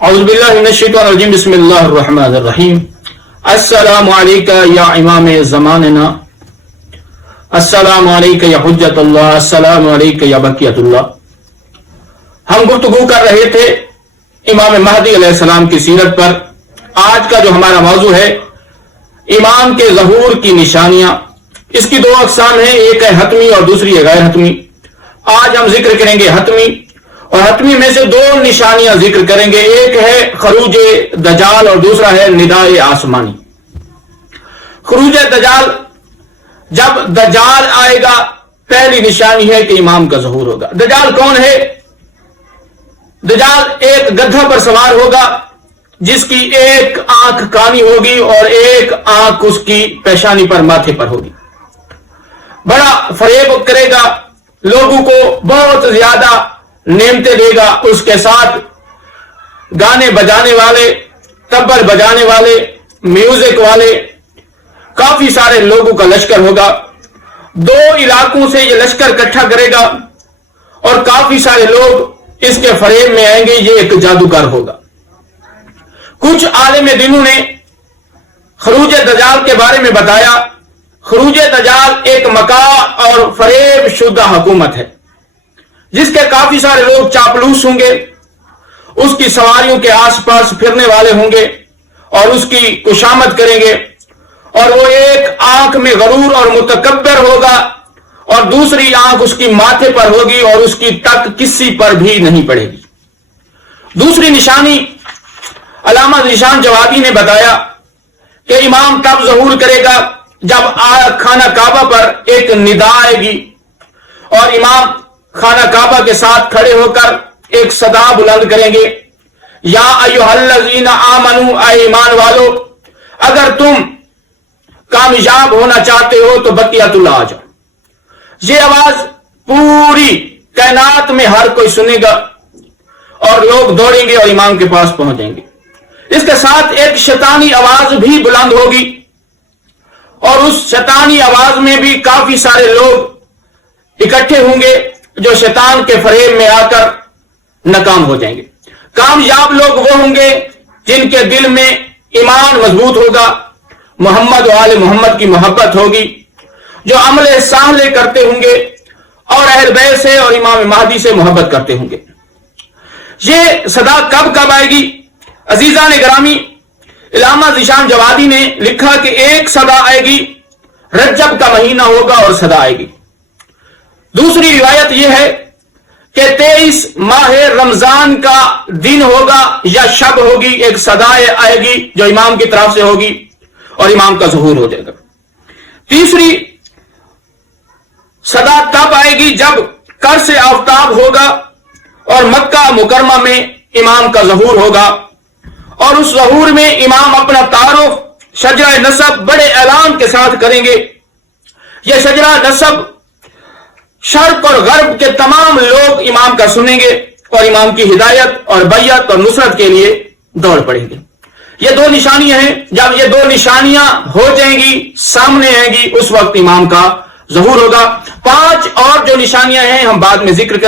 اعوذ باللہ من الشیطان الرجیم بسم اللہ الرحمن الرحیم السلام علیکہ یا امام زماننا، السلام علیکہ یا حجت اللہ، السلام علیکہ یا بقیت اللہ۔ ہم گفتگو کر رہے تھے امام مہدی علیہ السلام کی سیرت پر۔ آج کا جو ہمارا موضوع ہے امام کے ظہور کی نشانیاں، اس کی دو اقسام ہیں، ایک ہے حتمی اور دوسری ہے غیر حتمی۔ آج ہم ذکر کریں گے حتمی، اور حتمی میں سے دو نشانیاں ذکر کریں گے، ایک ہے خروج دجال اور دوسرا ہے ندائے آسمانی۔ خروج دجال، جب دجال آئے گا پہلی نشانی ہے کہ امام کا ظہور ہوگا۔ دجال کون ہے؟ دجال ایک گدھا پر سوار ہوگا جس کی ایک آنکھ کانی ہوگی اور ایک آنکھ اس کی پیشانی پر ماتھے پر ہوگی۔ بڑا فریب کرے گا، لوگوں کو بہت زیادہ نعمتیں دے گا، اس کے ساتھ گانے بجانے والے، تبل بجانے والے، میوزک والے، کافی سارے لوگوں کا لشکر ہوگا۔ دو علاقوں سے یہ لشکر اکٹھا کرے گا اور کافی سارے لوگ اس کے فریب میں آئیں گے، یہ ایک جادوگر ہوگا۔ کچھ عالم دینوں نے خروج دجال کے بارے میں بتایا، خروج دجال ایک مکار اور فریب شدہ حکومت ہے جس کے کافی سارے لوگ چاپلوس ہوں گے، اس کی سواریوں کے آس پاس پھرنے والے ہوں گے اور اس کی کشامت کریں گے، اور وہ ایک آنکھ میں غرور اور متکبر ہوگا اور دوسری آنکھ اس کی ماتھے پر ہوگی اور اس کی تک کسی پر بھی نہیں پڑے گی۔ دوسری نشانی علامہ ذیشان جوادی نے بتایا کہ امام تب ظہور کرے گا جب خانہ کعبہ پر ایک ندا آئے گی اور امام خانہ کعبہ کے ساتھ کھڑے ہو کر ایک صدا بلند کریں گے، یا ایھا الذین آمنوا، اے ایمان والو، اگر تم کامیاب ہونا چاہتے ہو تو بقیت اللہ آ جاؤ۔ یہ آواز پوری کائنات میں ہر کوئی سنے گا اور لوگ دوڑیں گے اور امام کے پاس پہنچیں گے۔ اس کے ساتھ ایک شیطانی آواز بھی بلند ہوگی اور اس شیطانی آواز میں بھی کافی سارے لوگ اکٹھے ہوں گے جو شیطان کے فریب میں آ کر ناکام ہو جائیں گے۔ کامیاب لوگ وہ ہوں گے جن کے دل میں ایمان مضبوط ہوگا، محمد و آل محمد کی محبت ہوگی، جو عمل صالح کرتے ہوں گے اور اہل بیت سے اور امام مہدی سے محبت کرتے ہوں گے۔ یہ صدا کب آئے گی؟ عزیزان گرامی، علامہ ذیشان جوادی نے لکھا کہ ایک صدا آئے گی، رجب کا مہینہ ہوگا اور صدا آئے گی۔ دوسری روایت یہ ہے کہ 23 ماہ رمضان کا دن ہوگا یا شب ہوگی، ایک صدا آئے گی جو امام کی طرف سے ہوگی اور امام کا ظہور ہو جائے گا۔ تیسری صدا تب آئے گی جب قرص آفتاب ہوگا اور مکہ مکرمہ میں امام کا ظہور ہوگا، اور اس ظہور میں امام اپنا تعارف شجرہ نسب بڑے اعلان کے ساتھ کریں گے۔ یہ شجرہ نسب شرق اور غرب کے تمام لوگ امام کا سنیں گے اور امام کی ہدایت اور بیعت اور نصرت کے لیے دوڑ پڑیں گے۔ یہ دو نشانیاں ہیں، جب یہ دو نشانیاں ہو جائیں گی، سامنے آئیں گی، اس وقت امام کا ظہور ہوگا۔ 5 اور جو نشانیاں ہیں ہم بعد میں ذکر کریں۔